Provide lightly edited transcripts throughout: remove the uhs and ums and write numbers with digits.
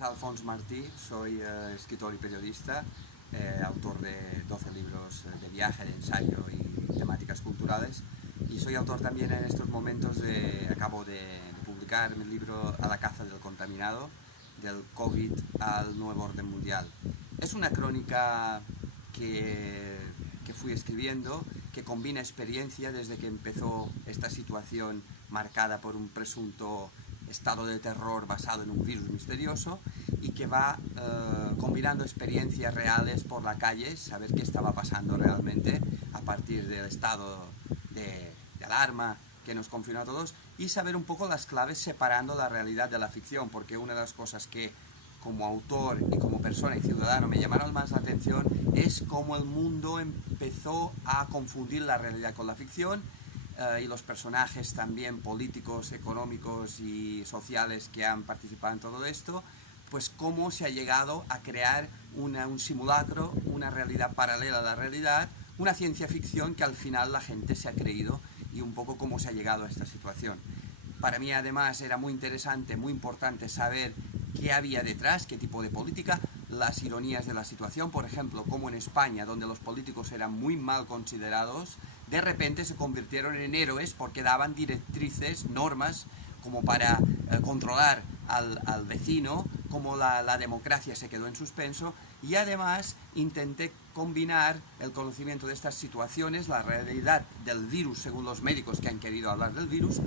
Alfons Martí, soy escritor y periodista, autor de 12 libros de viaje, de ensayo y temáticas culturales, y soy autor también en estos momentos acabo de publicar mi libro A la caza del contaminado, del COVID al nuevo orden mundial. Es una crónica que fui escribiendo, que combina experiencia desde que empezó esta situación marcada por un presunto estado de terror basado en un virus misterioso, y que va combinando experiencias reales por la calle, saber qué estaba pasando realmente a partir del estado de alarma que nos confinó a todos, y saber un poco las claves separando la realidad de la ficción, porque una de las cosas que como autor y como persona y ciudadano me llamaron más la atención es cómo el mundo empezó a confundir la realidad con la ficción, y los personajes también políticos, económicos y sociales que han participado en todo esto, pues cómo se ha llegado a crear un simulacro, una realidad paralela a la realidad, una ciencia ficción que al final la gente se ha creído, y un poco cómo se ha llegado a esta situación. Para mí además era muy interesante, muy importante saber qué había detrás, qué tipo de política, las ironías de la situación, por ejemplo, como en España, donde los políticos eran muy mal considerados, de repente se convirtieron en héroes porque daban directrices, normas, como para controlar al vecino, como la democracia se quedó en suspenso, y además intenté combinar el conocimiento de estas situaciones, la realidad del virus según los médicos que han querido hablar del virus,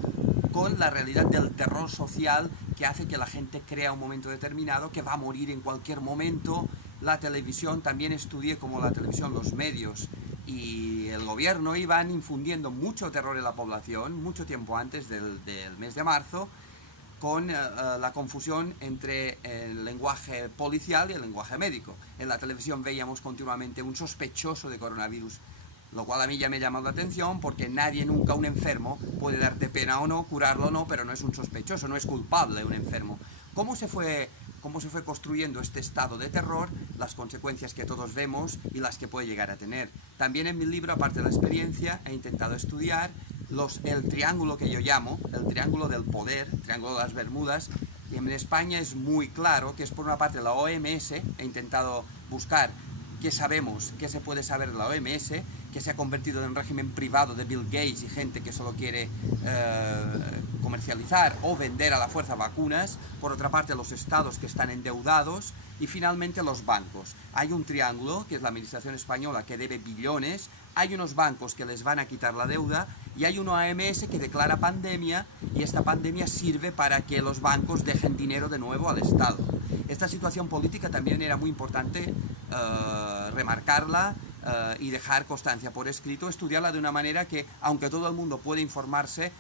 con la realidad del terror social que hace que la gente crea un momento determinado que va a morir en cualquier momento. La televisión, también estudié cómo la televisión, los medios y el gobierno iban infundiendo mucho terror en la población mucho tiempo antes del mes de marzo, con la confusión entre el lenguaje policial y el lenguaje médico. En la televisión veíamos continuamente un sospechoso de coronavirus, lo cual a mí ya me llamó la atención, porque nadie nunca, un enfermo, puede darte pena o no, curarlo o no, pero no es un sospechoso, no es culpable un enfermo. ¿Cómo se fue construyendo este estado de terror, las consecuencias que todos vemos y las que puede llegar a tener? También en mi libro, aparte de la experiencia, he intentado estudiar el triángulo que yo llamo, el triángulo del poder, el triángulo de las Bermudas, y en España es muy claro que es, por una parte, la OMS. He intentado buscar qué sabemos, qué se puede saber de la OMS, que se ha convertido en un régimen privado de Bill Gates y gente que solo quiere comercializar o vender a la fuerza vacunas. Por otra parte, los estados que están endeudados, y finalmente los bancos. Hay un triángulo, que es la administración española, que debe billones, hay unos bancos que les van a quitar la deuda, y hay una OMS que declara pandemia, y esta pandemia sirve para que los bancos dejen dinero de nuevo al Estado. Esta situación política también era muy importante remarcarla y dejar constancia por escrito, estudiarla de una manera que, aunque todo el mundo puede informarse,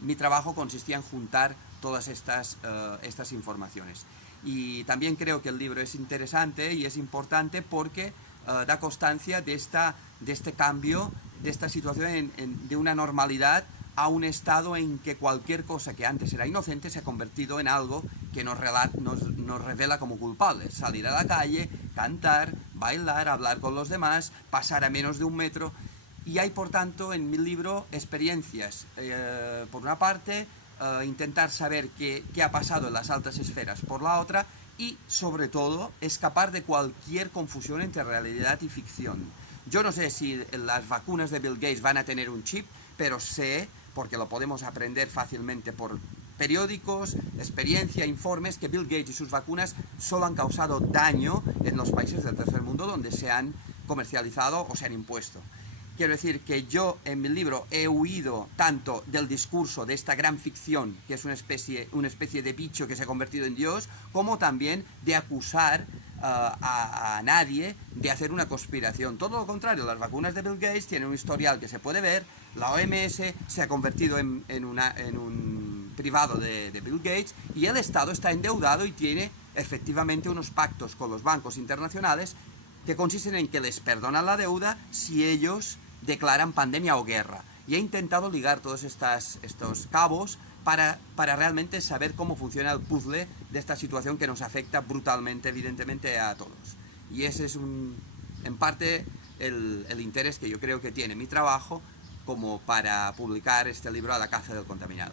mi trabajo consistía en juntar todas estas informaciones. Y también creo que el libro es interesante y es importante porque da constancia de este cambio, de esta situación de una normalidad a un estado en que cualquier cosa que antes era inocente se ha convertido en algo que nos revela como culpables. Salir a la calle, cantar, bailar, hablar con los demás, pasar a menos de un metro. Y hay, por tanto, en mi libro experiencias. Por una parte, intentar saber qué ha pasado en las altas esferas por la otra, y, sobre todo, escapar de cualquier confusión entre realidad y ficción. Yo no sé si las vacunas de Bill Gates van a tener un chip, pero sé, porque lo podemos aprender fácilmente por periódicos, experiencia, informes, que Bill Gates y sus vacunas solo han causado daño en los países del tercer mundo donde se han comercializado o se han impuesto. Quiero decir que yo en mi libro he huido tanto del discurso de esta gran ficción, que es una especie de bicho que se ha convertido en Dios, como también de acusar a nadie de hacer una conspiración. Todo lo contrario, las vacunas de Bill Gates tienen un historial que se puede ver. La OMS se ha convertido en un privado de Bill Gates, y el Estado está endeudado y tiene efectivamente unos pactos con los bancos internacionales que consisten en que les perdonan la deuda si ellos declaran pandemia o guerra. Y he intentado ligar todos estos cabos para realmente saber cómo funciona el puzzle de esta situación que nos afecta brutalmente, evidentemente, a todos. Y ese es en parte el interés que yo creo que tiene mi trabajo como para publicar este libro, A la caza del contaminado.